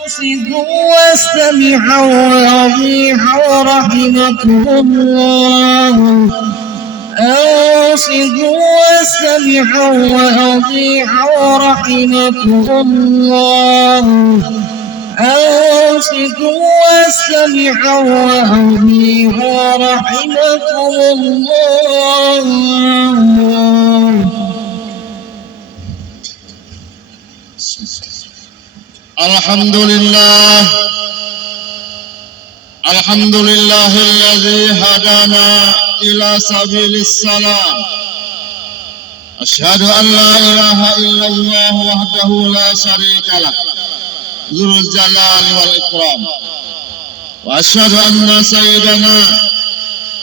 أنصتوا واستمعوا وأطيعوا رحمكم الله. أنصتوا واستمعوا وأطيعوا رحمكم الله. أنصتوا واستمعوا وأطيعوا رحمكم الله. الحمد لله الذي هدانا إلى سبيل السلام. أشهد أن لا إله إلا الله وحده لا شريك له ذو الجلال والإكرام. وأشهد أن سيدنا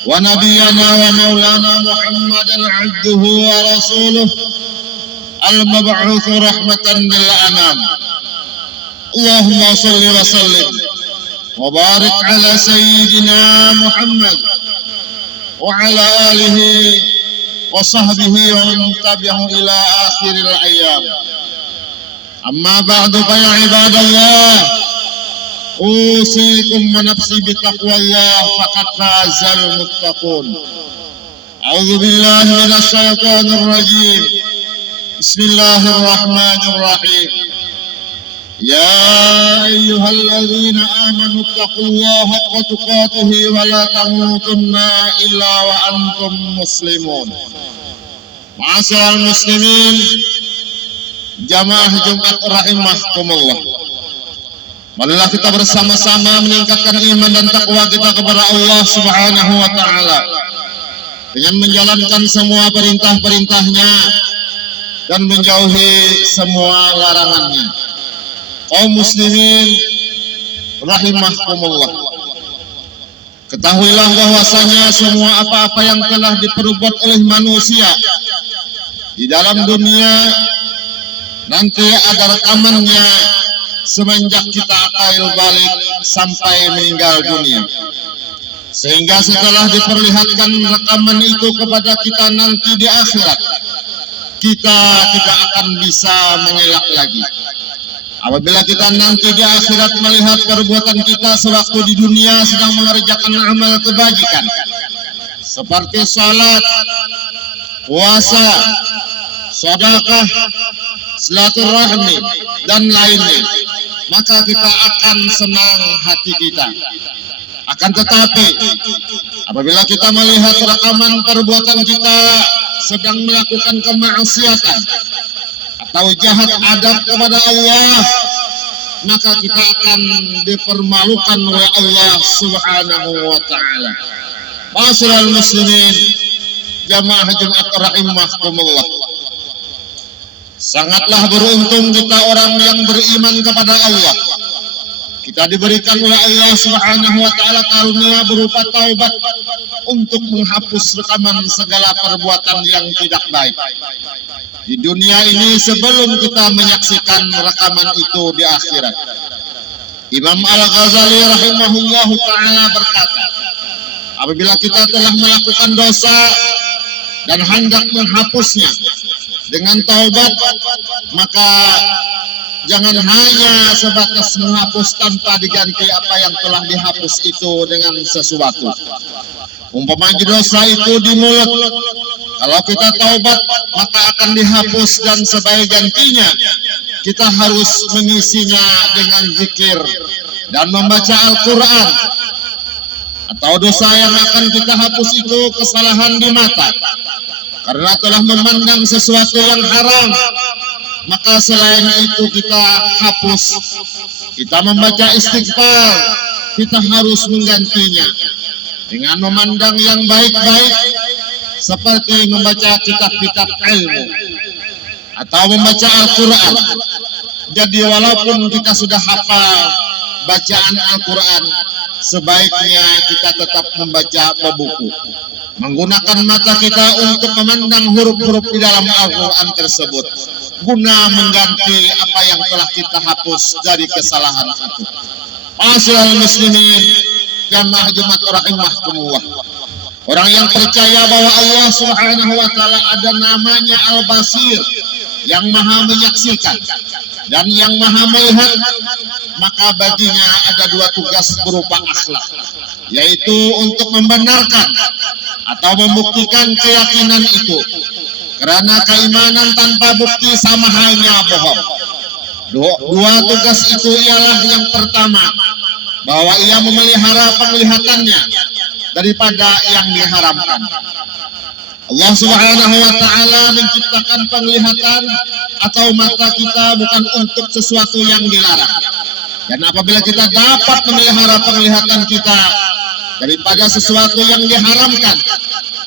ونبينا ومولانا محمدا عبده ورسوله المبعوث رحمة للأنام. اللهم صل وسلم وبارك على سيدنا محمد وعلى آله وصحبه ومن تبعه إلى آخر الأيام. أما بعد فيا عباد الله، أوصيكم ونفسي بتقوى الله فقد فاز المتقون. أعوذ بالله من الشيطان الرجيم. بسم الله الرحمن الرحيم. يا أيها الذين آمنوا اتقوا الله حق تقاته ولا تموتن إلا وأنتم مسلمون. Ma'asyiral muslimin, jamaah Jumat rahimakumullah. Marilah kita bersama-sama meningkatkan iman dan takwa kita kepada Allah Subhanahu wa taala dengan menjalankan semua perintah-perintahnya dan menjauhi semua larangannya. Kaum muslimin rahimakumullah, ketahuilah bahwasanya semua apa-apa yang telah diperbuat oleh manusia di dalam dunia nanti ada rekamannya semenjak kita akal balik sampai meninggal dunia. Sehingga setelah diperlihatkan rekaman itu kepada kita nanti di akhirat, kita tidak akan bisa mengelak lagi. Apabila kita nanti di akhirat melihat perbuatan kita sewaktu di dunia sedang mengerjakan amal kebajikan seperti salat, puasa, sedekah, silaturahmi dan lainnya, maka kita akan senang hati kita. Akan tetapi apabila kita melihat rekaman perbuatan kita sedang melakukan kemaksiatan atau jahat adab kepada Allah, maka kita akan dipermalukan oleh Allah Subhanahu wa taala. Ma'asyiral muslimin, jamaah Jumat rahimakumullah. Sangatlah beruntung kita orang yang beriman kepada Allah. Kita diberikan oleh Allah Subhanahu wa taala karunia berupa taubat untuk menghapus rekaman segala perbuatan yang tidak baik di dunia ini sebelum kita menyaksikan rekaman itu di akhirat. Imam Al-Ghazali rahimahullahu ta'ala berkata, apabila kita telah melakukan dosa dan hendak menghapusnya dengan taubat, maka jangan hanya sebatas menghapus tanpa diganti apa yang telah dihapus itu dengan sesuatu. Umpama dosa itu di mulut, kalau kita taubat maka akan dihapus dan sebagai gantinya kita harus mengisinya dengan zikir dan membaca Al-Quran. Atau dosa yang akan kita hapus itu kesalahan di mata, karena telah memandang sesuatu yang haram, maka selain itu kita hapus. Kita membaca istighfar, kita harus menggantinya dengan memandang yang baik-baik seperti membaca kitab-kitab ilmu atau membaca Al-Quran. Jadi walaupun kita sudah hafal bacaan Al-Quran, sebaiknya kita tetap membaca buku, menggunakan mata kita untuk memandang huruf-huruf di dalam Al-Quran tersebut, guna mengganti apa yang telah kita hapus dari kesalahan itu. Ma'asyiral muslimin, jamaah Jumat rahimakumullah. Orang yang percaya bahwa Allah Subhanahu wa taala ada namanya Al-Basir, yang maha menyaksikan dan yang maha melihat, maka baginya ada dua tugas berupa akhlak, yaitu untuk membenarkan atau membuktikan keyakinan itu, karena keimanan tanpa bukti sama halnya bohong. Dua tugas itu ialah yang pertama, bahwa ia memelihara penglihatannya daripada yang diharamkan. Allah Subhanahu wa Ta'ala menciptakan penglihatan atau mata kita bukan untuk sesuatu yang dilarang. Dan apabila kita dapat memelihara penglihatan kita daripada sesuatu yang diharamkan,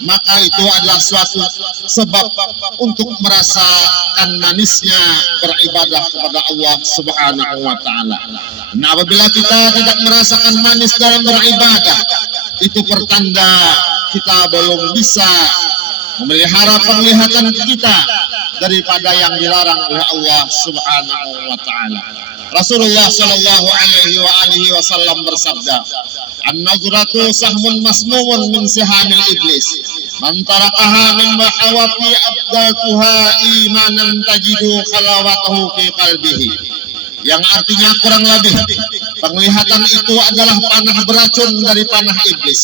maka itu adalah suatu sebab untuk merasakan manisnya beribadah kepada Allah Subhanahu wa Ta'ala. Nah, apabila kita tidak merasakan manis dalam beribadah, itu pertanda kita belum bisa memelihara penglihatan kita daripada yang dilarang oleh Allah Subhanahu wa Ta'ala. Rasulullah sallallahu alaihi wasallam bersabda, "An-nazratu sahmun masmumun min sihamil iblis. Man tarakaha min mahawati abdatuha imanan tajidu khalawatahu fi qalbihi." Yang artinya kurang lebih, penglihatan itu adalah panah beracun dari panah iblis,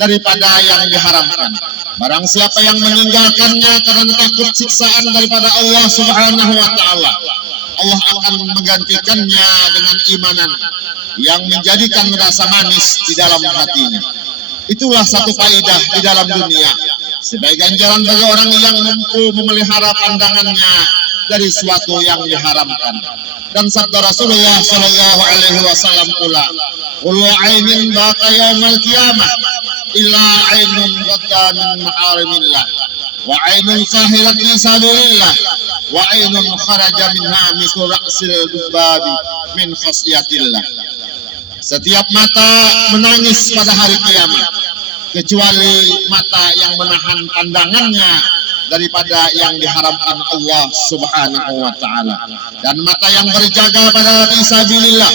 daripada yang diharamkan. Barang siapa yang meninggalkannya karena takut siksaan daripada Allah Subhanahu wa Ta'ala, Allah akan menggantikannya dengan imanan yang menjadikan rasa manis di dalam hatinya. Itulah satu faedah di dalam dunia, sebagai ganjaran bagi orang yang mampu memelihara pandangannya dari suatu yang diharamkan. Dan sabda Rasulullah sallallahu alaihi wasallam pula, "Kullu ainin baqa yaumal qiyamah illa ainun ghadda min maharimillah, wa ainun sahirat fi sabilillah, wa ainun kharaja minha mislu ra'sil dubabi min khasyatillah." Setiap mata menangis pada hari kiamat, kecuali mata yang menahan pandangannya daripada yang diharamkan Allah Subhanahu wa Ta'ala, dan mata yang berjaga pada fisabilillah,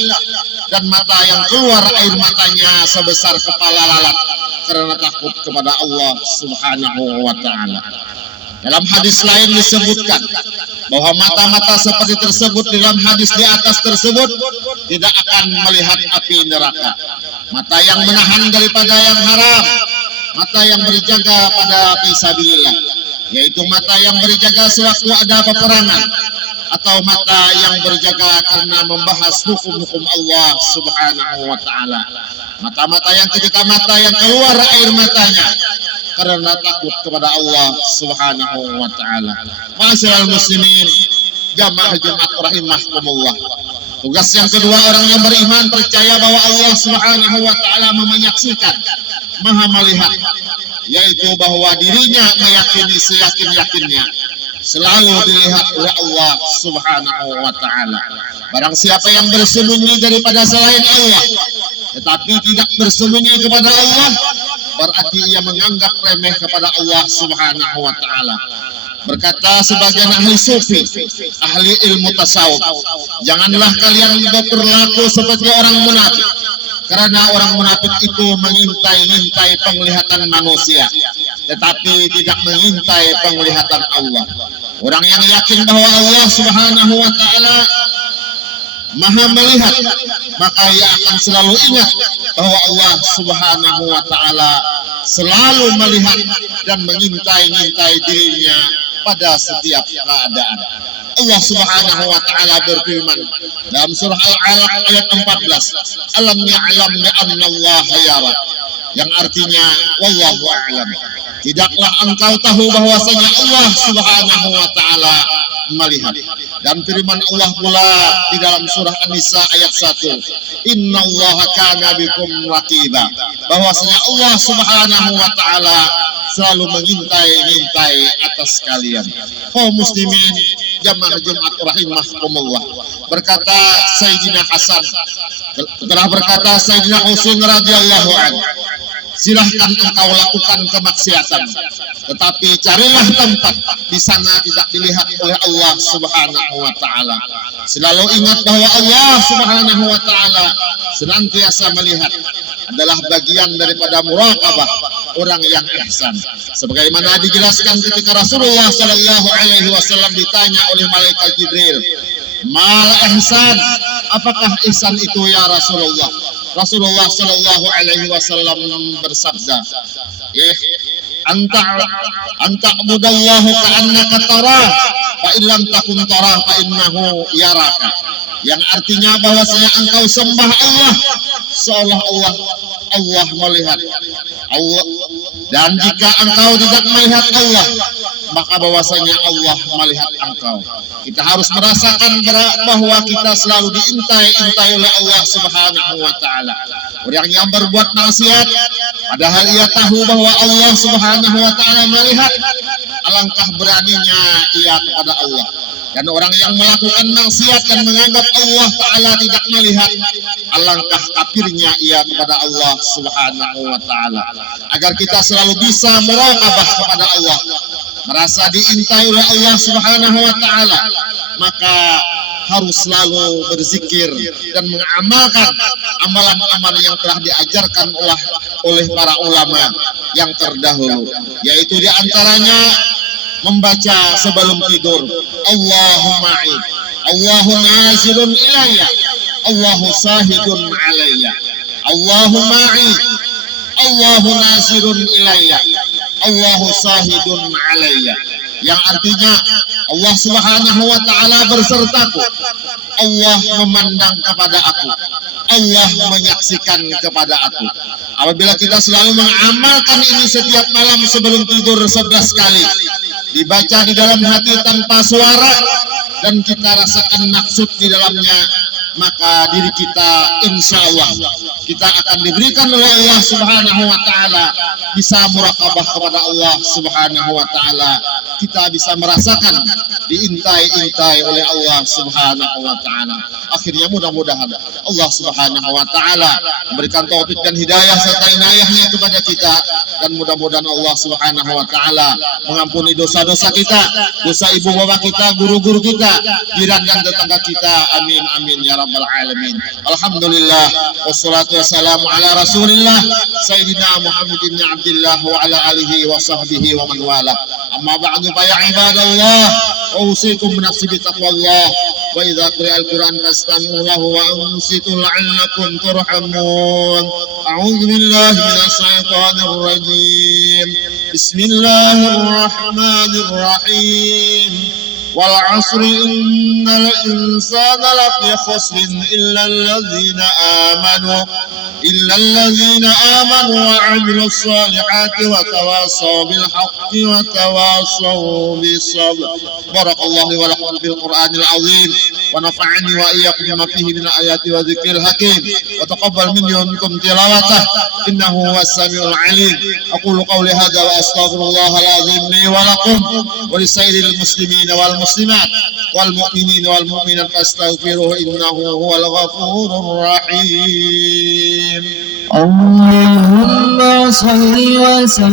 dan mata yang keluar air matanya sebesar kepala lalat karena takut kepada Allah Subhanahu wa Ta'ala. Dalam hadis lain disebutkan bahwa mata-mata seperti tersebut, dalam hadis di atas tersebut, tidak akan melihat api neraka. Mata yang menahan daripada yang haram, mata yang berjaga pada fisabilillah, yaitu mata yang berjaga sewaktu ada peperangan, atau mata yang berjaga karena membahas hukum-hukum Allah Subhanahu wa Ta'ala. Mata-mata yang ketika mata yang keluar air matanya karena takut kepada Allah Subhanahu wa Ta'ala. Ma'asyiral muslimin, jamaah Jumat rahimakumullah. Tugas yang kedua orang yang beriman percaya bahwa Allah Subhanahu wa Ta'ala menyaksikan, maha melihat, yaitu bahwa dirinya meyakini seyakin-yakinnya selalu dilihat oleh Allah Subhanahu wa Ta'ala. Barang siapa yang bersembunyi daripada selain Allah tetapi tidak bersembunyi kepada Allah, berarti ia menganggap remeh kepada Allah Subhanahu wa Ta'ala. Berkata sebagian ahli sufi, ahli ilmu tasawuf, "Janganlah kalian berlaku seperti orang munafik, karena orang munafik itu mengintai-intai penglihatan manusia, tetapi tidak mengintai penglihatan Allah." Orang yang yakin bahwa Allah Subhanahu wa Ta'ala maha melihat, maka ia akan selalu ingat bahwa Allah Subhanahu wa Ta'ala selalu melihat dan mengintai-intai dirinya pada setiap keadaan. Allah Subhanahu wa Ta'ala berfirman dalam surah Al-Alaq ayat 14, "Alam ya'lam bi anna Allah yara," yang artinya wallahu a'lam. Tidaklah engkau tahu bahwasanya Allah Subhanahu wa Ta'ala melihat. Dan firman Allah pula di dalam surah An-Nisa ayat 1, "Innallaha kana bikum raqiba," bahwasanya Allah Subhanahu wa Ta'ala selalu mengintai-intai atas kalian. Kaum muslimin jamaah Jumat rahimakumullah, berkata Sayyidina Hasan, telah berkata Sayyidina Husain radhiyallahu anhu, "Silahkan engkau lakukan kemaksiatan, tetapi carilah tempat di sana tidak dilihat oleh Allah Subhanahu wa Ta'ala. Selalu ingat bahwa Allah Subhanahu wa Ta'ala senantiasa melihat, adalah bagian daripada muraqabah orang yang ihsan." Sebagaimana dijelaskan ketika Rasulullah sallallahu alaihi wasallam ditanya oleh malaikat Jibril, Mal ihsan, apakah ihsan itu ya Rasulullah? Rasulullah Shallallahu Alaihi Wasallam bersabda, anta budallahu ka'annaka tarah, fa illam takun tarah fa innahu yaraka. Yang artinya bahwasanya engkau sembah Allah seolah Allah melihat Allah, dan jika engkau tidak melihat Allah maka bahwasanya Allah melihat engkau. Kita harus merasakan bahwa kita selalu diintai oleh Allah Subhanahu wa taala. Orang yang berbuat maksiat padahal ia tahu bahwa Allah Subhanahu wa taala melihat, alangkah beraninya ia kepada Allah. Dan orang yang melakukan maksiat dan menganggap Allah Ta'ala tidak melihat, alangkah kafirnya ia kepada Allah Subhanahu wa Ta'ala. Agar kita selalu bisa muraqabah kepada Allah, merasa diintai oleh Allah Subhanahu wa Ta'ala, maka harus selalu berzikir dan mengamalkan amalan-amalan yang telah diajarkan oleh para ulama yang terdahulu, yaitu diantaranya membaca sebelum tidur, Allahumma'i, Allahu nazilun ilayya, Allahu sahidun alayya, Allahumma'i, Allahu nazilun ilayya, Allahu sahidun alayya. Yang artinya Allah Subhanahu wa taala bersertaku, Allah memandang kepada aku, Allah menyaksikan kepada aku. Apabila kita selalu mengamalkan ini setiap malam sebelum tidur 11 kali, dibaca di dalam hati tanpa suara, dan kita rasakan maksud di dalamnya, maka diri kita insya Allah kita akan diberikan oleh Allah Subhanahu wa taala bisa muraqabah kepada Allah Subhanahu wa taala. Kita bisa merasakan diintai oleh Allah Subhanahu wa taala. Akhirnya mudah-mudahan Allah Subhanahu wa taala memberikan taufik dan hidayah serta inayahnya kepada kita, dan mudah-mudahan Allah Subhanahu wa taala mengampuni dosa-dosa kita, dosa ibu bapak kita, guru-guru kita, jiran dan tetangga kita. Amin amin ya rabbal alamin. Alhamdulillah wassalatu wassalamu ala Rasulillah Sayyidina Muhammad bin Abdullah wa ala alihi wa sahbihi wa man wala. Amma ba'du fa ya ibadallah, usikum nafsi bi taqwallah, wa idza quri'al Qur'an fastami'u lahu wa ansitu la'allakum turhamun. A'udzu billahi minasy syaithanir rajim. Bismillahir rahmanir rahim. Wal 'asri innal insana lafi khusrin illa alladzina amanu wa 'amilus solihati wa tawasaw bil haqqi wa tawasaw bis sabr. Barakallahu wa lakum fil Qur'anil 'azim wa nafa'ani wa iyyakum bima fihi min ayati wa dzikril hakim wa taqabbal minni wa minkum tilawatah innahu huwas samiul 'alim. Aqulu qawli hadza wa astaghfirullahal 'azim li wa lakum wa lisairil muslimina wal muslimat wal mu'minina wal mu'minat fastaghfiruhu innahu huwal ghafurur rahim. Allahumma shalli wa sallim